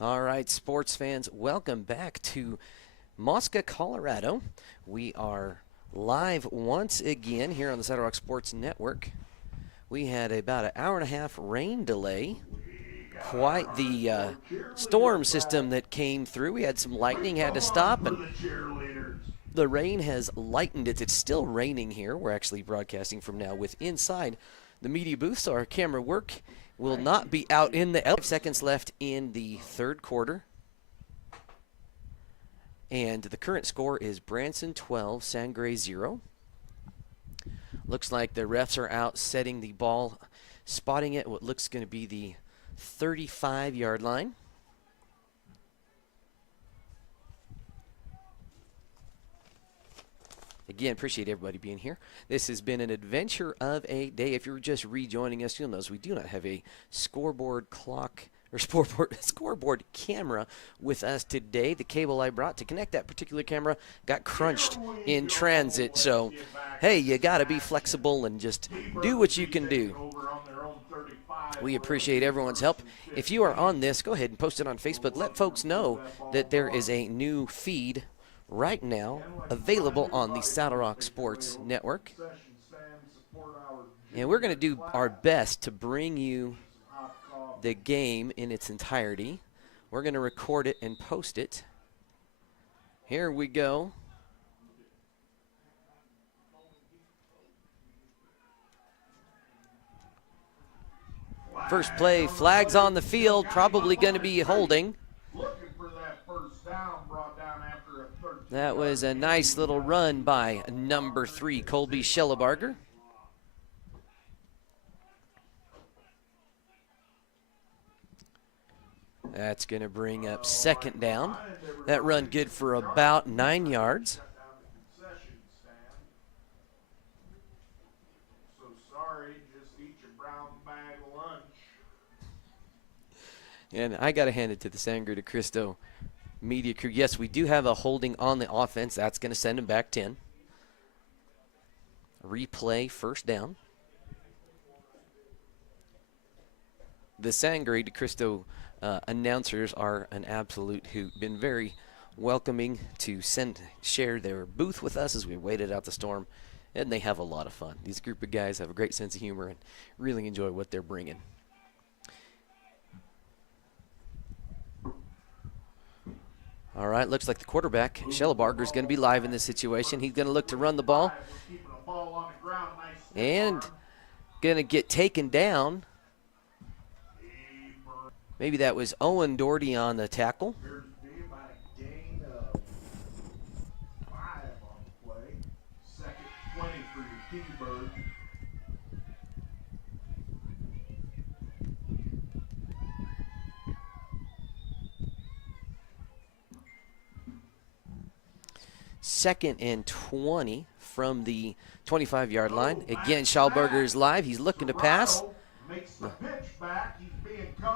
All right, sports fans, welcome back to Mosca, Colorado. We are live once again here on the Saddle Rock Sports Network. We had about an hour and a half rain delay. Quite the storm system that came through. We had some lightning, had to stop, and the rain has lightened it. It's still raining here. We're actually broadcasting from now with inside the media booth, so our camera work will not be out in the 5 seconds left in the third quarter. And the current score is Branson 12, Sangre 0. Looks like the refs are out setting the ball, spotting it what looks going to be the 35-yard line. Again, appreciate everybody being here. This has been an adventure of a day. If you're just rejoining us, you'll notice we do not have a scoreboard clock or scoreboard camera with us today. The cable I brought to connect that particular camera got crunched in transit. So, hey, you got to be flexible and just do what you can do. We appreciate everyone's help. If you are on this, go ahead and post it on Facebook. Let folks know that there is a new feed right now available on the Saddle Rock Sports Network. And we're going to do our best to bring you the game in its entirety. We're going to record it and post it. Here we go. First play, flags on the field, probably going to be holding. That was a nice little run by number 3, Colby Schellebarger. That's going to bring up second down. That run good for about 9 yards. And I got to hand it to the Sangre de Cristo media crew. Yes, we do have a holding on the offense. That's going to send him back 10. Replay, first down. The Sangre de Cristo announcers are an absolute hoot. Been very welcoming to share their booth with us as we waited out the storm, and they have a lot of fun. These group of guys have a great sense of humor and really enjoy what they're bringing. All right, looks like the quarterback, Schellebarger, is going to be live in this situation. He's going to look to run the ball and going to get taken down. Maybe that was Owen Doherty on the tackle. Second and 20 from the 25-yard line. Again, Schellebarger is live. He's looking to pass.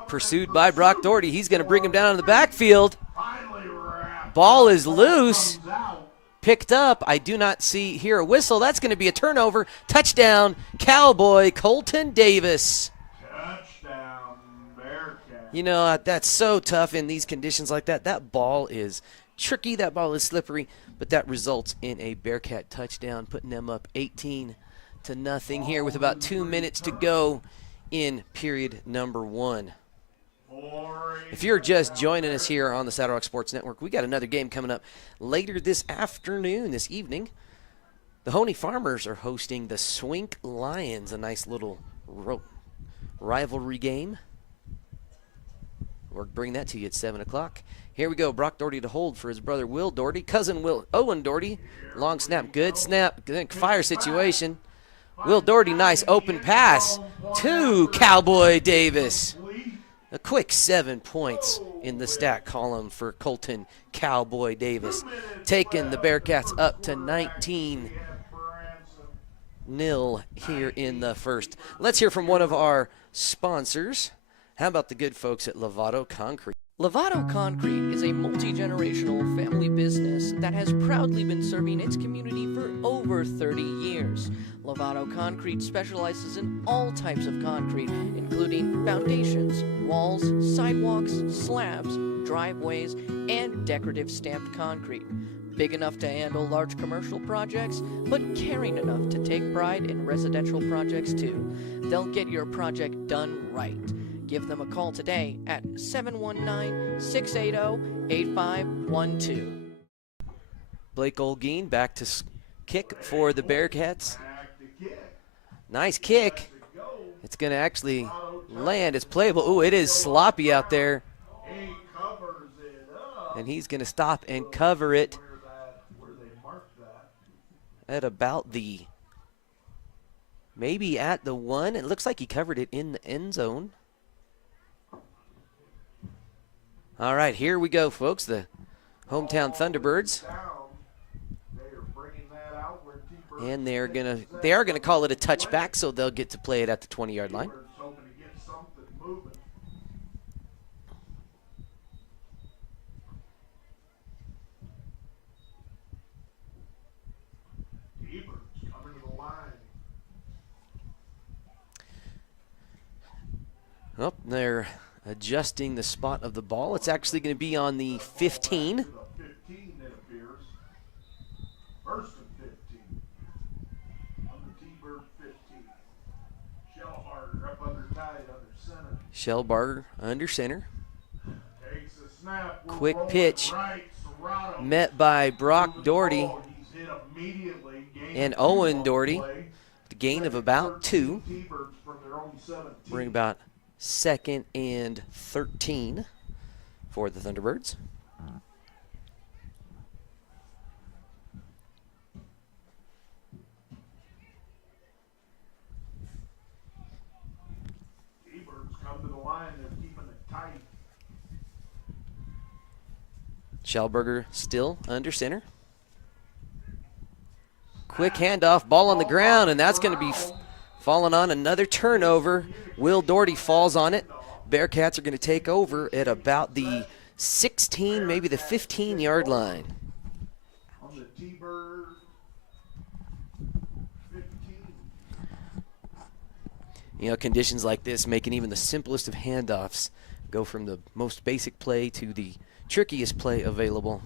Pursued by Brock Doherty. He's going to bring him down in the backfield. Ball is loose. Picked up. I do not hear a whistle. That's going to be a turnover. Touchdown, Cowboy Colton Davis. Touchdown, Bearcat. You know, that's so tough in these conditions like that. That ball is tricky. That ball is slippery. But that results in a Bearcat touchdown, putting them up 18-0 here with about 2 minutes to go in period number 1. If you're just joining us here on the Saddle Rock Sports Network, we got another game coming up later this evening. The Honey Farmers are hosting the Swink Lions, a nice little rivalry game. We'll bring that to you at 7 o'clock. Here we go. Brock Doherty to hold for his brother Will Doherty. Cousin Owen Doherty. Long snap. Good snap. Good fire situation. Will Doherty, nice open pass to Cowboy Davis. A quick 7 points in the stat column for Colton Cowboy Davis. Taking the Bearcats up to 19-0 here in the first. Let's hear from one of our sponsors. How about the good folks at Lovato Concrete? Lovato Concrete is a multi-generational family business that has proudly been serving its community for over 30 years. Lovato Concrete specializes in all types of concrete, including foundations, walls, sidewalks, slabs, driveways, and decorative stamped concrete. Big enough to handle large commercial projects, but caring enough to take pride in residential projects too. They'll get your project done right. Give them a call today at 719-680-8512. Blake Olguin back to kick for the Bearcats. Back to kick. Nice kick. Go. It's going to actually land. It's playable. Ooh, it is sloppy out there. He covers it up. And he's going to stop and cover it Where they marked that. at about the, maybe at the 1. It looks like he covered it in the end zone. All right, here we go, folks. The hometown Thunderbirds. And they are gonna call it a touchback, so they'll get to play it at the 20-yard line. Oh, they're adjusting the spot of the ball. It's actually going to be on the 15. First and 15. On the T-Bird 15. Shellharder up under tight, under center. Shellbarger under center. Takes a snap. Quick pitch. Right, Serrato. Met by Brock Doherty He's hit immediately. and Owen Doherty. The gain of about 2. T-Birds from their own 17. Bring about 2nd and 13 for the Thunderbirds. T-Birds come to the line. They're keeping it tight. Schellberger still under center. Quick handoff, ball on the ground, and that's going to be falling on another turnover. Will Doherty falls on it. Bearcats are going to take over at about the 16, maybe the 15-yard line. On the T-Bird 15. You know, conditions like this making even the simplest of handoffs go from the most basic play to the trickiest play available.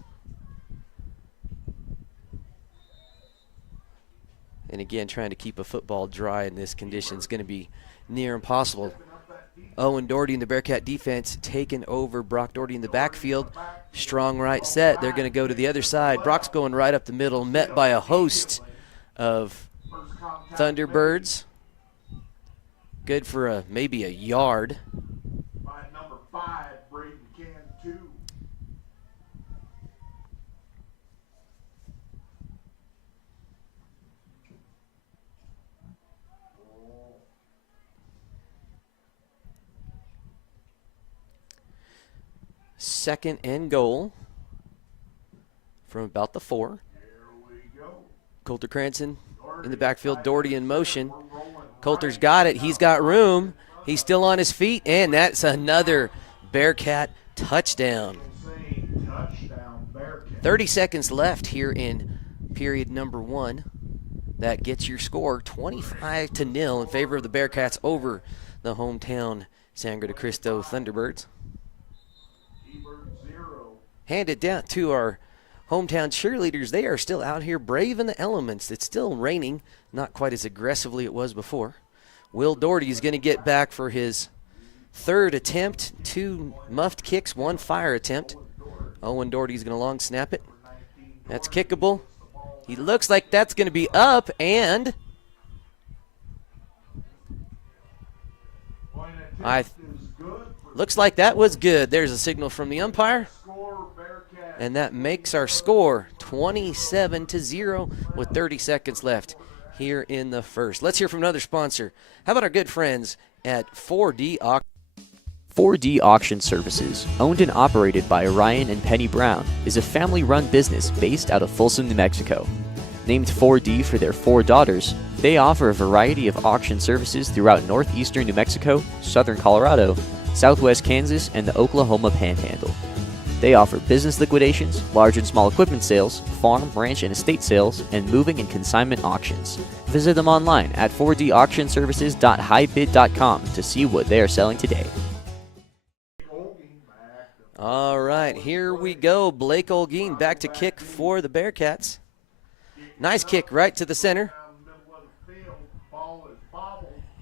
And again, trying to keep a football dry in this condition is going to be near impossible. Owen Doherty in the Bearcat defense taking over Brock Doherty in the backfield. Strong right set. They're going to go to the other side. Brock's going right up the middle, met by a host of Thunderbirds. Good for maybe a yard. By number 5, Braden Cantu. Second and goal from about the 4. Here we go. Coulter Cranston in the backfield, Doherty in motion. Coulter's got it. He's got room. He's still on his feet, and that's another Bearcat touchdown. 30 seconds left here in period number 1. That gets your score 25-0 in favor of the Bearcats over the hometown Sangre de Cristo Thunderbirds. Hand it down to our hometown cheerleaders. They are still out here braving the elements. It's still raining, not quite as aggressively it was before. Will Doherty is going to get back for his 3rd attempt. 2 muffed kicks, 1 fire attempt. Owen Doherty is going to long snap it. That's kickable. He looks like that's going to be up, and looks like that was good. There's a signal from the umpire. And that makes our score 27-0 with 30 seconds left here in the first. Let's hear from another sponsor. How about our good friends at 4D Auction? 4D Auction Services, owned and operated by Ryan and Penny Brown, is a family-run business based out of Folsom, New Mexico. Named 4D for their 4 daughters, they offer a variety of auction services throughout northeastern New Mexico, southern Colorado, Southwest Kansas, and the Oklahoma Panhandle. They offer business liquidations, large and small equipment sales, farm, ranch, and estate sales, and moving and consignment auctions. Visit them online at 4dauctionservices.highbid.com to see what they are selling today. All right, here we go. Blake Olguin back to kick for the Bearcats. Nice kick right to the center.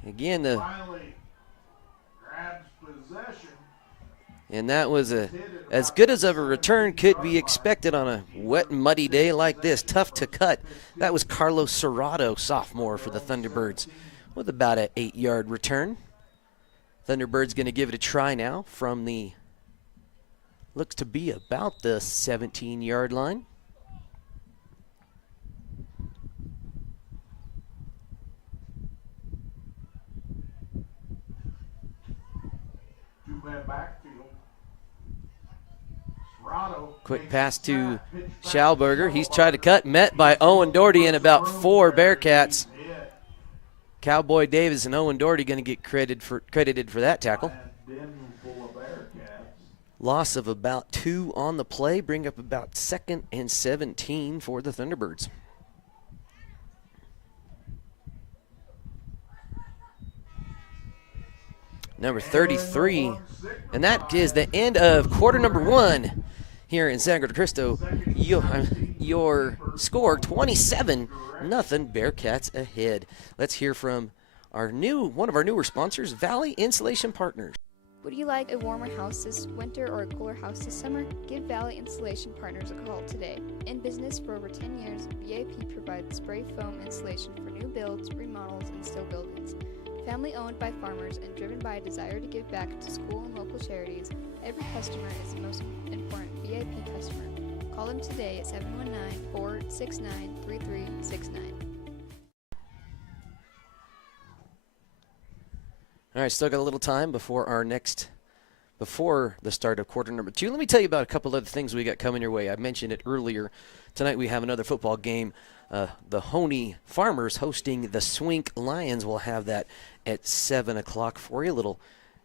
Again, and that was as good as of a return could be expected on a wet, muddy day like this. Tough to cut. That was Carlos Serrato, sophomore for the Thunderbirds, with about an 8-yard return. Thunderbirds going to give it a try now from the, looks to be about the 17-yard line. Two-man backfield. Quick pass to Schalberger. He's tried to cut, met by Owen Doherty and about 4 Bearcats. Cowboy Davis and Owen Doherty going to get credited for that tackle. Loss of about 2 on the play, bring up about 2nd and 17 for the Thunderbirds. Number 33, and that is the end of quarter number 1 here in Sangre de Cristo. Your score 27-0, Bearcats ahead. Let's hear from one of our newer sponsors, Valley Insulation Partners. Would you like a warmer house this winter or a cooler house this summer? Give Valley Insulation Partners a call today. In business for over 10 years, VIP provides spray foam insulation for new builds, remodels, and still buildings. Family owned by farmers and driven by a desire to give back to school and local charities, every customer is the most important VIP customer. Call them today at 719-469-3369. All right, still got a little time before the start of quarter number 2. Let me tell you about a couple other things we got coming your way. I mentioned it earlier. Tonight we have another football game. The Honey Farmers hosting the Swink Lions. We'll have that at 7 o'clock for you. A little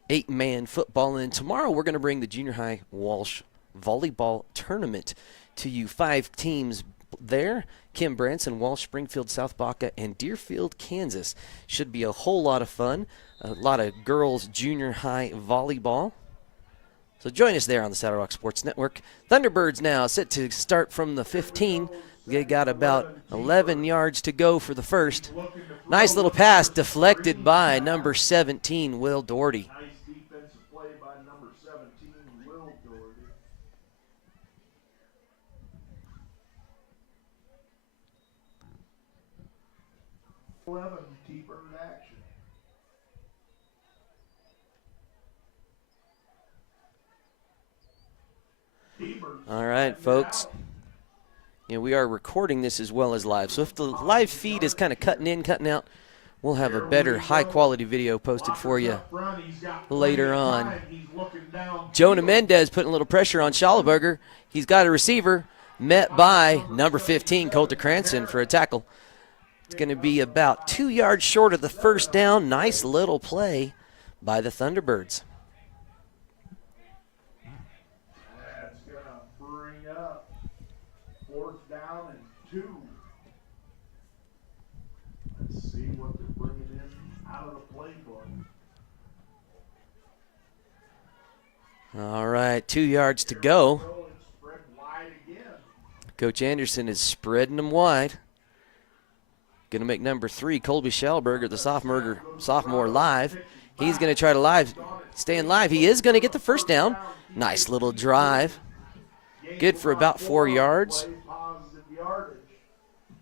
8-man football. And then tomorrow we're going to bring the Junior High Walsh Volleyball Tournament to you. 5 teams there. Kim, Branson, Walsh, Springfield, South Baca, and Deerfield, Kansas. Should be a whole lot of fun. A lot of girls junior high volleyball. So join us there on the Saddle Rock Sports Network. Thunderbirds now set to start from the 15. They got about 11 yards to go for the first. Nice little pass deflected by number 17, Will Doherty. Nice defensive play by number 17, Will Doherty. T-bird action. All right, folks. We are recording this as well as live. So if the live feed is kind of cutting in, cutting out, we'll have a better high-quality video posted for you later on. Jonah Mendez putting a little pressure on Schalberger. He's got a receiver met by number 15, Colter Cranston, for a tackle. It's going to be about 2 yards short of the first down. Nice little play by the Thunderbirds. That's going to bring up 4th down and 2. Let's see what they're bringing in out of the playbook. All right, 2 yards to go. It's spread wide again. Coach Anderson is spreading them wide. Going to make number 3, Colby Schalberger, the sophomore live. He's going to try to stay in live. He is going to get the first down. Nice little drive. Good for about 4 yards.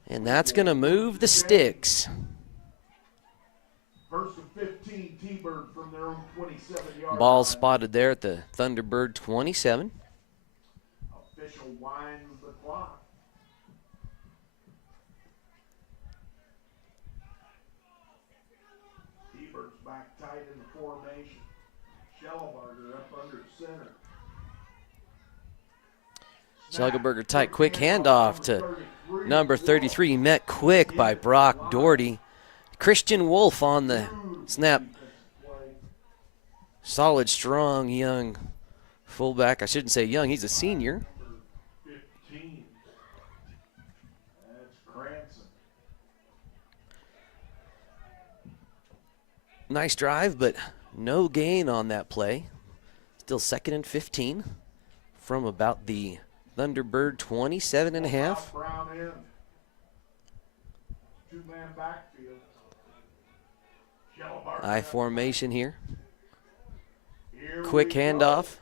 And that's going to move the sticks. First and 15, T-Bird from their own 27-yard Ball line. spotted there at the Thunderbird 27. Official winds the clock. T-Bird's back tight in the formation. Schalberger up under center. Schalberger tight, quick handoff to number 33. Met quick by Brock Doherty. Christian Wolf on the snap. Solid, strong, young fullback. I shouldn't say young, he's a senior. 15. That's Branson. Nice drive, but no gain on that play. Still 2nd and 15 from about the Thunderbird 27 and a half. Brown end. Two-man backfield. I formation here. Here Quick we go. handoff.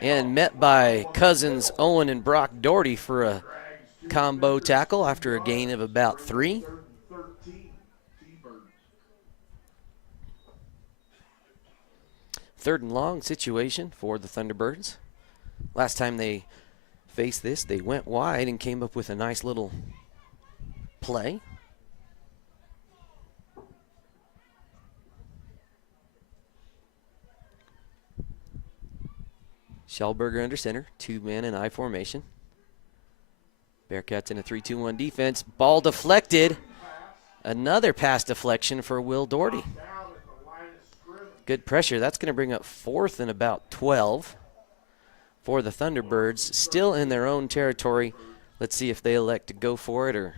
And met by cousins Owen and Brock Doherty for a combo tackle after a gain of about 3. 3rd and 13. T-Birds. 3rd and long situation for the Thunderbirds. Last time they faced this, they went wide and came up with a nice little play. Schellberger under center, 2-man and I formation. Bearcats in a 3-2-1 defense. Ball deflected. Another pass deflection for Will Doherty. Down at the line of scrimmage. Good pressure. That's going to bring up 4th and about 12 for the Thunderbirds. Still in their own territory. Let's see if they elect to go for it or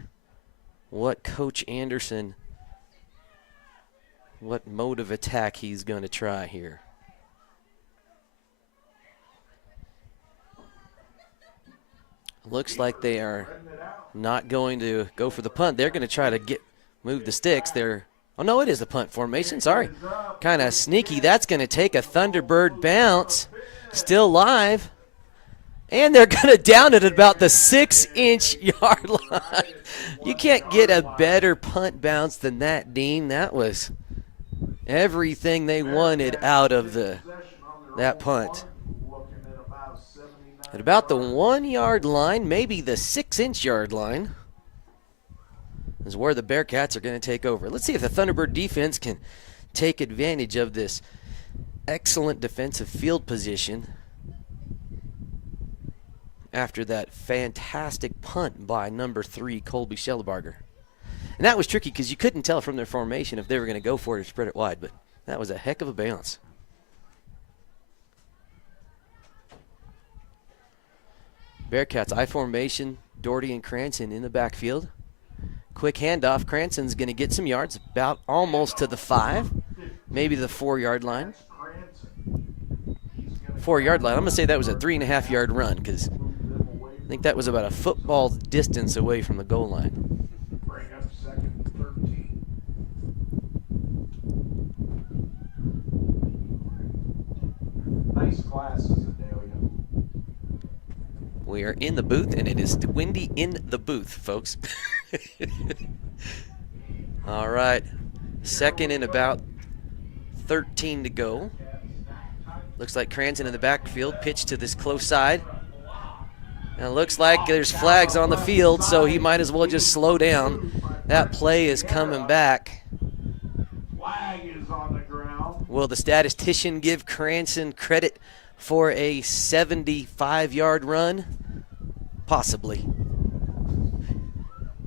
what Coach Anderson, what mode of attack he's going to try here. Looks like they are not going to go for the punt. They're going to try to move the sticks. Oh, no, it is a punt formation. Sorry. Kind of sneaky. That's going to take a Thunderbird bounce. Still live. And they're going to down it at about the 6-inch yard line. You can't get a better punt bounce than that, Dean. That was everything they wanted out of that punt. At about the 1-yard line, maybe the 6-inch yard line, is where the Bearcats are going to take over. Let's see if the Thunderbird defense can take advantage of this excellent defensive field position after that fantastic punt by number 3, Colby Schellberger. And that was tricky because you couldn't tell from their formation if they were going to go for it or spread it wide, but that was a heck of a bounce. Bearcats I formation, Doherty and Cranston in the backfield. Quick handoff. Cranston's going to get some yards, about almost to the 5, maybe the 4-yard line. 4-yard line. I'm going to say that was a 3.5-yard run because I think that was about a football distance away from the goal line. Bring up 2nd and 13. Nice glasses, Adelia. We are in the booth, and it is windy in the booth, folks. All right. 2nd and about 13 to go. Looks like Cranston in the backfield. Pitch to this close side. And it looks like there's flags on the field, so he might as well just slow down. That play is coming back. Flag is on the ground. Will the statistician give Cranston credit for a 75-yard run? Possibly.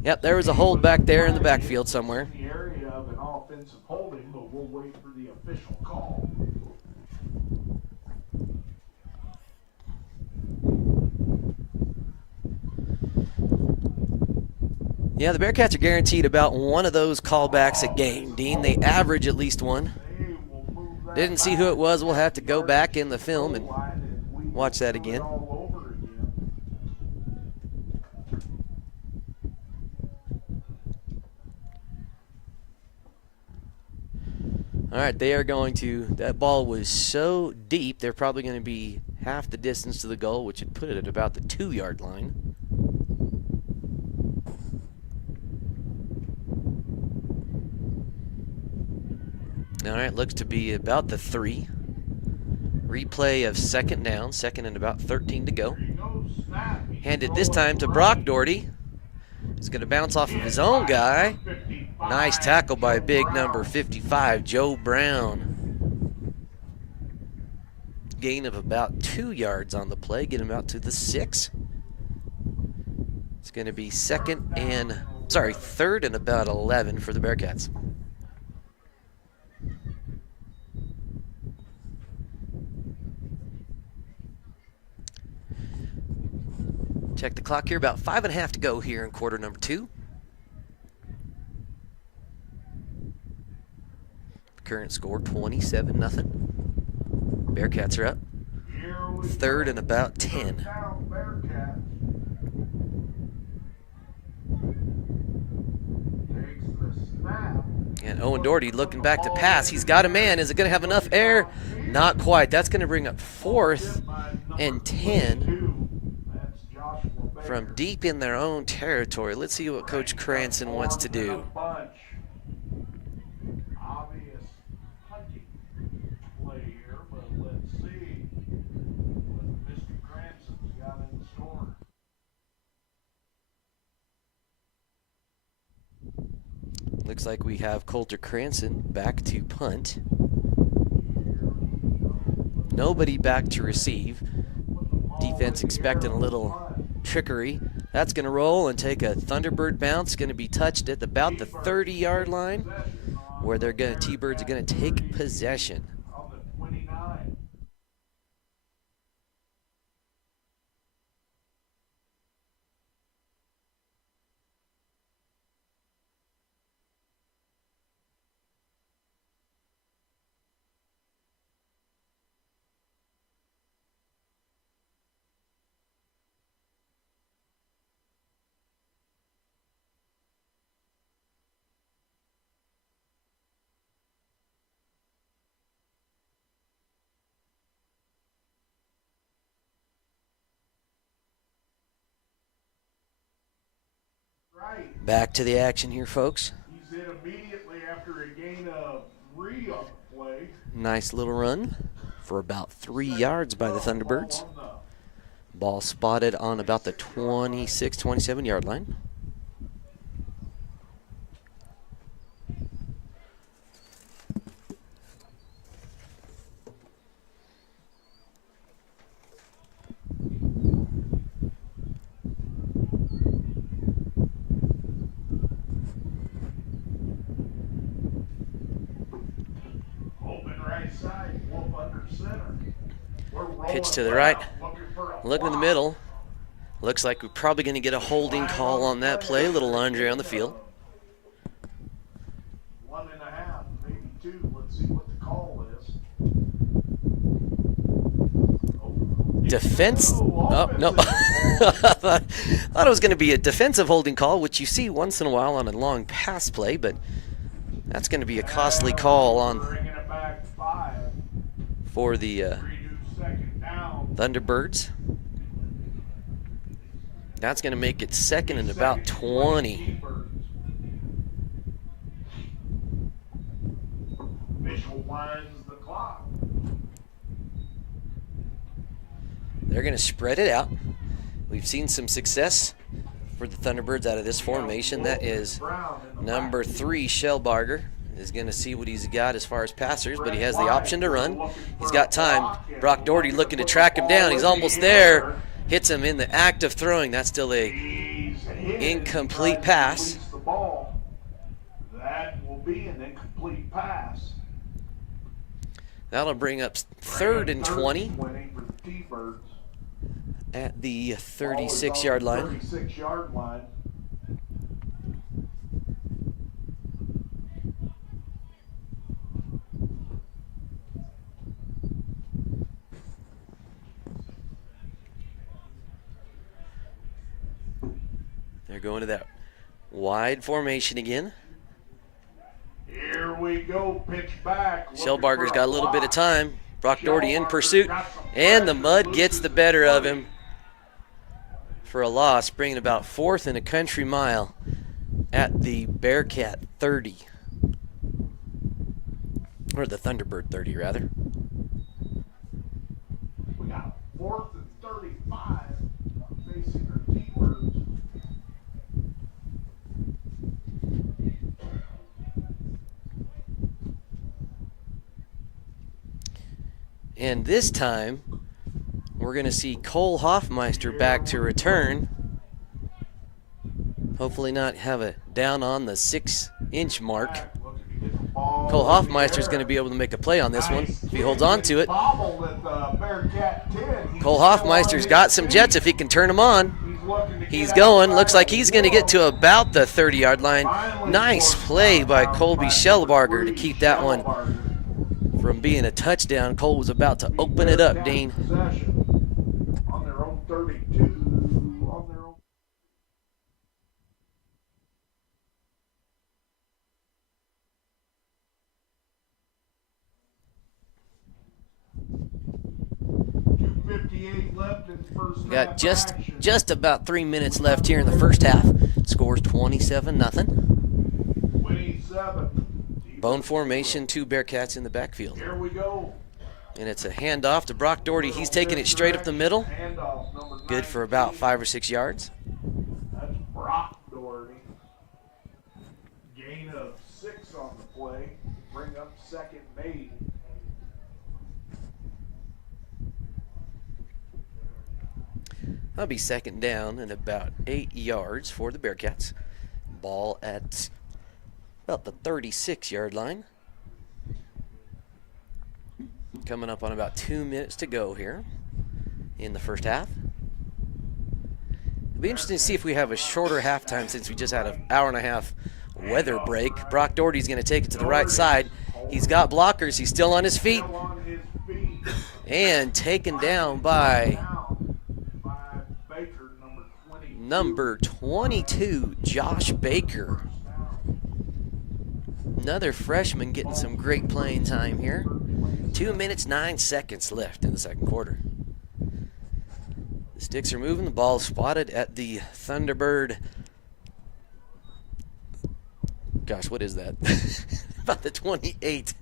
Yep, there was a hold back there in the backfield somewhere. In the area of an offensive holding, but we'll wait for the official call. Yeah, the Bearcats are guaranteed about one of those callbacks a game, Dean. They average at least one. Didn't see who it was. We'll have to go back in the film and watch that again. All right, they are going to, that ball was so deep, they're probably going to be half the distance to the goal, which would put it at about the 2-yard line. All right, looks to be about the 3. Replay of 2nd down, 2nd and about 13 to go. Handed this time to Brock Doherty. He's going to bounce off of his own guy. Nice tackle by big number 55, Joe Brown. Gain of about 2 yards on the play, get him out to the 6. It's going to be 3rd and about 11 for the Bearcats. Check the clock here. About 5.5 to go here in quarter number 2. Current score 27-0. Bearcats are up. Third and about 10. Down, Bearcats. Takes the snap. And Owen Doherty looking back to pass. He's got a man. Is it going to have enough air? Not quite. That's going to bring up 4th and 10 from deep in their own territory. Let's see what Coach Cranston wants to do. Obvious hunting play here, but let's see what Mr. Cranston's got in store. Looks like we have Coulter Cranston back to punt. Nobody back to receive. Defense expecting a little trickery. That's going to roll and take a Thunderbird bounce. Going to be touched at about the 30-yard line, where they're going to T-Birds are going to take possession. On the 29. Back to the action here, folks. He's in immediately after a gain of 3 on the play. Nice little run for about 3 yards by the Thunderbirds. Ball spotted on about the 26, 27-yard line. Pitch to the right, looking in the middle. Looks like we're probably going to get a holding call on that play. A little Andre on the field. 1.5, maybe 2. Let's see what the call is. Defense. Oh, no. I thought it was going to be a defensive holding call, which you see once in a while on a long pass play, but that's going to be a costly call on for the Thunderbirds. That's going to make it second and about 20. Official winds the clock. They're going to spread it out. We've seen some success for the Thunderbirds out of this formation. That is number 3, Shellbarger. Is going to see what he's got as far as passers, but he has the option to run. He's got time. Brock Doherty looking to track him down. He's almost there. Hits him in the act of throwing. That's still a incomplete pass. That will be an incomplete pass. That'll bring up 3rd and 20 for the T-Birds. at the 36-yard line. 36-yard line. They're going to that wide formation again. Here we go, pitch back. Shellbarger's got a little bit of time. Brock Doherty in pursuit, and the mud gets the better of him for a loss, bringing about 4th and a country mile at the Bearcat 30. Or the Thunderbird 30, rather. We got 4th and 35 facing our T-Birds. And this time, we're going to see Cole Hoffmeister back to return. Hopefully not have a down on the 6-inch mark. Cole Hoffmeister is going to be able to make a play on this one if he holds on to it. Cole Hoffmeister's got some jets if he can turn them on. He's looking to He's get going. outside Looks like the he's going to get to wall. about the 30-yard line. Finally Nice forced play out by by Colby number Schellbarger to 3, keep that one Schellbarger. from being a touchdown. Cole was about to Beat open it up, Bearcats Dean. possession on their own 32. On their own. .258 left in first We got half just action. about 3 minutes left here in the first half. Scores 27-0. 27. Bone formation, 2 Bearcats in the backfield. Here we go. And it's a handoff to Brock Doherty. He's taking it straight up the middle. Handoff, number Good for 19. about 5 or 6 yards. That's Brock Doherty. Gain of 6 on the play. Bring up second made. That'll be second down and about 8 yards for the Bearcats. Ball at about the 36-yard line. Coming up on about 2 minutes to go here in the first half. It'll be interesting to see if we have a shorter halftime since we just had an hour-and-a-half weather break. Brock Doherty's going to take it to the right side. He's got blockers. He's still on his feet. Still on his feet. And taken down by Down by Baker, number 22. number 22, Josh Baker. Another freshman getting some great playing time here. 2 minutes, 9 seconds left in the second quarter. The sticks are moving. The ball is spotted at the Thunderbird. Gosh, what is that? About the 28.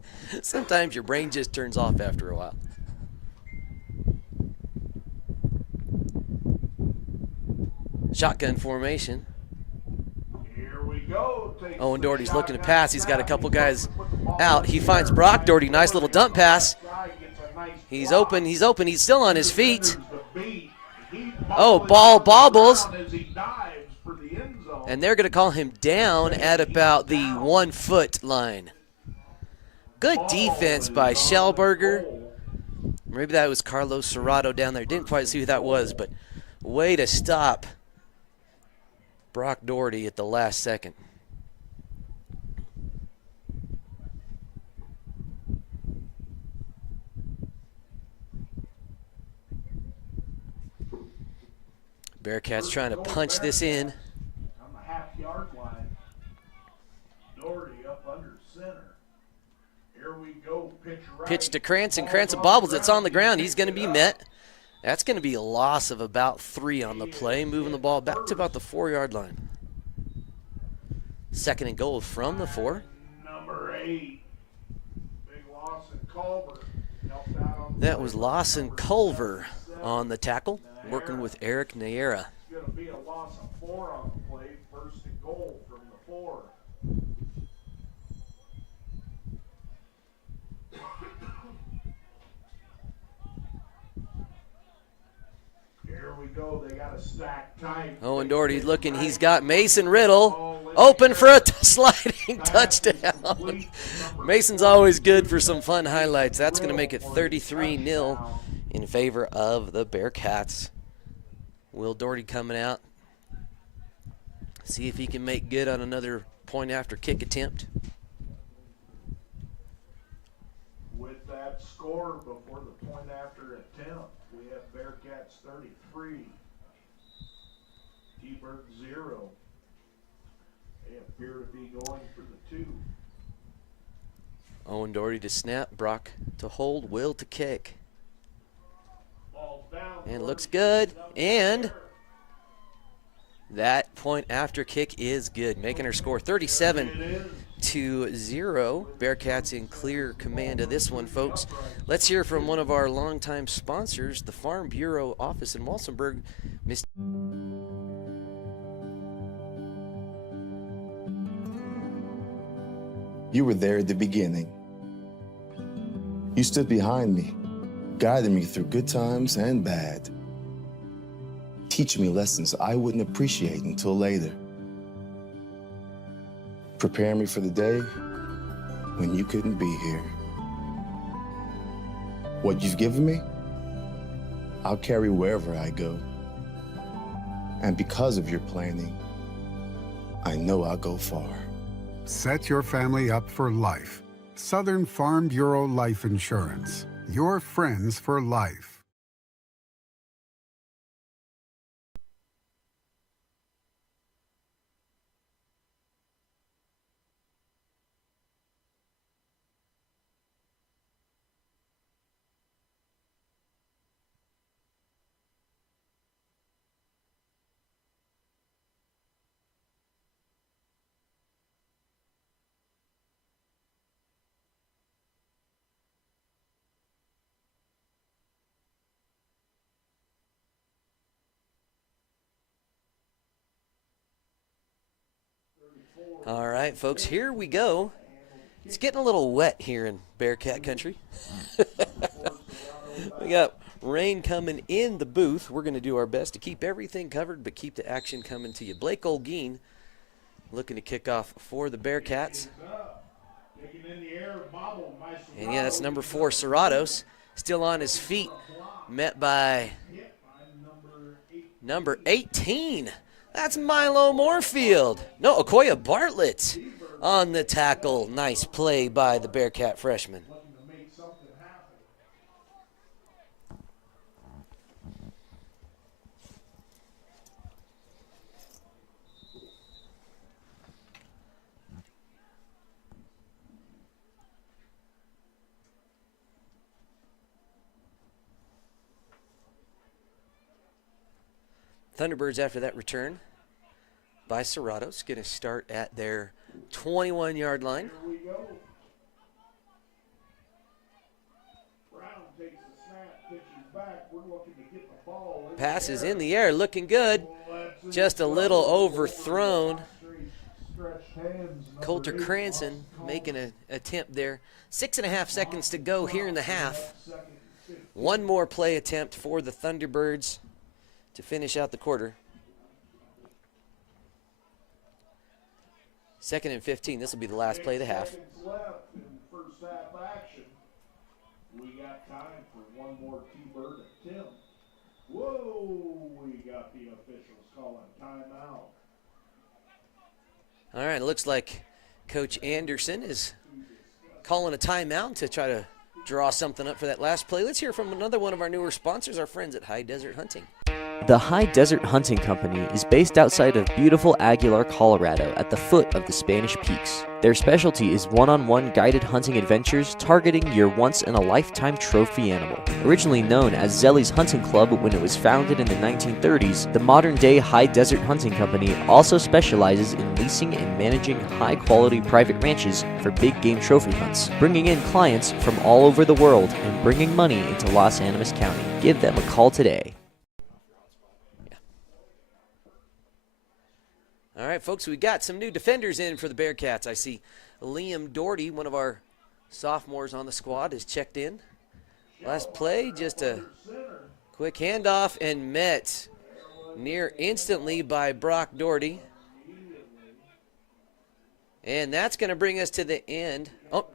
Sometimes your brain just turns off after a while. Shotgun formation. Here we go. Takes Owen the Doherty's looking to shotgun pass. He's got a snap. couple He guys put the ball out. in He the finds air. Brock Doherty. Nice little dump pass. Guy gets a nice He's block. open. He's open. He's still on his feet. Defenders the beat. He Oh, bobbles ball on the bobbles. ground as he dives for the end zone. And they're going to call him down at about the 1 foot line. Good defense by Schellbarger. Maybe that was Carlos Serrato down there. Didn't quite see who that was, but way to stop Brock Doherty at the last second. Bearcats trying to punch this in. On the half-yard line. Doherty up under center. Here we go. Pitch right. Pitch to Cranston. Ball's Cranston on bobbles. the It's on the ground. He He's picks going to it be up. met. That's going to be a loss of about 3 on the play, moving the ball back to about the 4-yard line. Second and goal from the 4. Number 8. Big Lawson Culver. Helped out on the That play was by Lawson number Culver 7. on the tackle, working with Eric Nayera. It's going to be a loss of 4 on the play. First and goal from the 4. Here we go. They got a stack tight. Owen Doherty's looking. He's got Mason Riddle open for a sliding touchdown. Mason's always good for some fun highlights. That's going to make it 33-0 in favor of the Bearcats. Will Doherty coming out. See if he can make good on another point after kick attempt. With that score before the point after attempt, we have Bearcats 33, T-Bird 0. They appear to be going for the 2. Owen Doherty to snap. Brock to hold. Will to kick. Ball's down. And looks good. And that point after kick is good, making her score 37-0. Bearcats in clear command of this one, folks. Let's hear from one of our longtime sponsors, the Farm Bureau office in Walsenburg. You were there at the beginning. You stood behind me, guiding me through good times and bad, teaching me lessons I wouldn't appreciate until later, preparing me for the day when you couldn't be here. What you've given me, I'll carry wherever I go. And because of your planning, I know I'll go far. Set your family up for life. Southern Farm Bureau Life Insurance. Your friends for life. All right, folks, here we go. It's getting a little wet here in Bearcat country. We got rain coming in the booth. We're going to do our best to keep everything covered, but keep the action coming to you. Blake Olguin looking to kick off for the Bearcats. And yeah, that's number 4, Serratos, still on his feet, met by number 18. That's Milo Moorfield. No, Okoye Bartlett on the tackle. Nice play by the Bearcat freshman. Thunderbirds after that return by Serratos, going to start at their 21-yard line. Pass is in the air, looking good. Just a little overthrown. Coulter Cranston making an attempt there. 6.5 seconds to go here in the half. One more play attempt for the Thunderbirds to finish out the quarter. 2nd and 15. This will be the last play of the half. Left in first half action. We got time for one more T-Bird and Tim. Whoa, we got the officials calling timeout. All right, it looks like Coach Anderson is calling a timeout to try to draw something up for that last play. Let's hear from another one of our newer sponsors, our friends at High Desert Hunting. The High Desert Hunting Company is based outside of beautiful Aguilar, Colorado, at the foot of the Spanish Peaks. Their specialty is one-on-one guided hunting adventures targeting your once-in-a-lifetime trophy animal. Originally known as Zelly's Hunting Club when it was founded in the 1930s, the modern-day High Desert Hunting Company also specializes in leasing and managing high-quality private ranches for big game trophy hunts, bringing in clients from all over the world and bringing money into Los Animas County. Give them a call today. All right, folks, we got some new defenders in for the Bearcats. I see Liam Doherty, one of our sophomores on the squad, is checked in. Last play, just a quick handoff and met near instantly by Brock Doherty. And that's going to bring us to the end. Oh,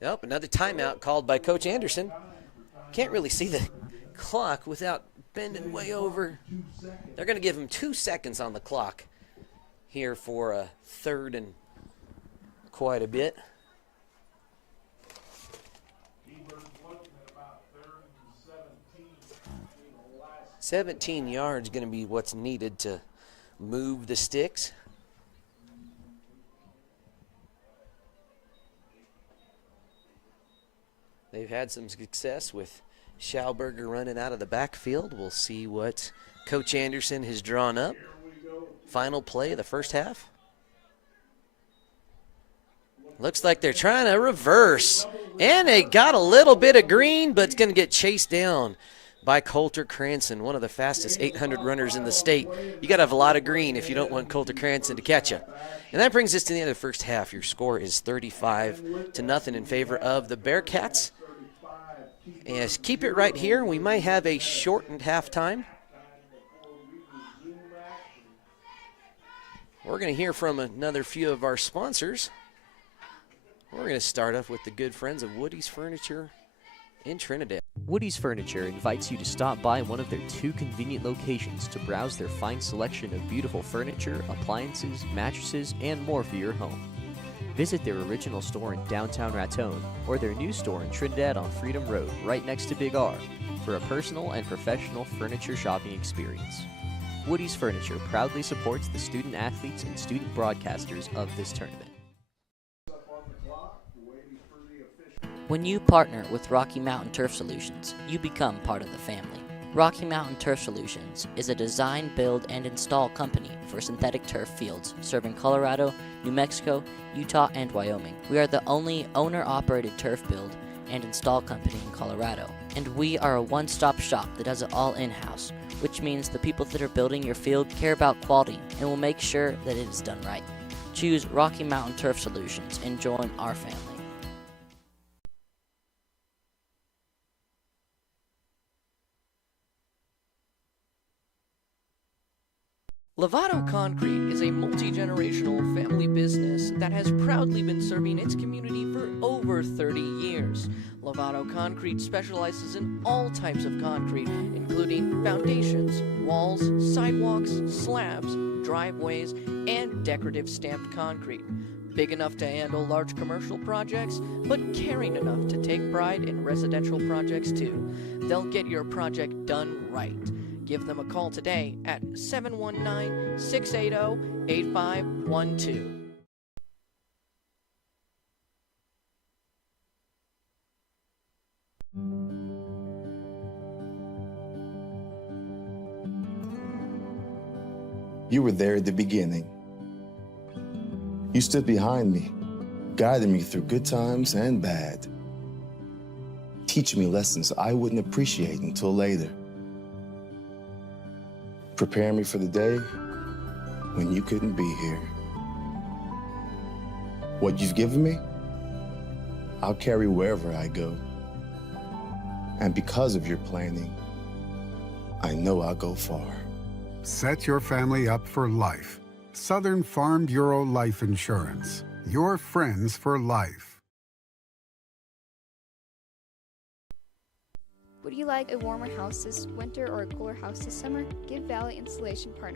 nope, another timeout called by Coach Anderson. Can't really see the clock without bending way over. They're going to give him 2 seconds on the clock here for a third and quite a bit. 17 yards going to be what's needed to move the sticks. They've had some success with Schauberger running out of the backfield. We'll see what Coach Anderson has drawn up. Final play of the first half. Looks like they're trying to reverse. And they got a little bit of green, but it's going to get chased down by Coulter Cranston, one of the fastest 800 runners in the state. You got to have a lot of green if you don't want Coulter Cranston to catch you. And that brings us to the end of the first half. Your score is 35-0 in favor of the Bearcats. And keep it right here. We might have a shortened halftime. We're going to hear from another few of our sponsors. We're going to start off with the good friends of Woody's Furniture in Trinidad. Woody's Furniture invites you to stop by one of their 2 convenient locations to browse their fine selection of beautiful furniture, appliances, mattresses, and more for your home. Visit their original store in downtown Raton or their new store in Trinidad on Freedom Road, right next to Big R, for a personal and professional furniture shopping experience. Woody's Furniture proudly supports the student athletes and student broadcasters of this tournament. When you partner with Rocky Mountain Turf Solutions, you become part of the family. Rocky Mountain Turf Solutions is a design, build, and install company for synthetic turf fields serving Colorado, New Mexico, Utah, and Wyoming. We are the only owner-operated turf build and install company in Colorado, and we are a one-stop shop that does it all in-house, which means the people that are building your field care about quality and will make sure that it is done right. Choose Rocky Mountain Turf Solutions and join our family. Lovato Concrete is a multi-generational family business that has proudly been serving its community for over 30 years. Lovato Concrete specializes in all types of concrete, including foundations, walls, sidewalks, slabs, driveways, and decorative stamped concrete. Big enough to handle large commercial projects, but caring enough to take pride in residential projects too. They'll get your project done right. Give them a call today at 719-680-8512. You were there at the beginning. You stood behind me, guiding me through good times and bad, teaching me lessons I wouldn't appreciate until later, preparing me for the day when you couldn't be here. What you've given me, I'll carry wherever I go. And because of your planning, I know I'll go far. Set your family up for life. Southern Farm Bureau Life Insurance. Your friends for life. Would you like a warmer house this winter or a cooler house this summer? Give Valley Insulation Partners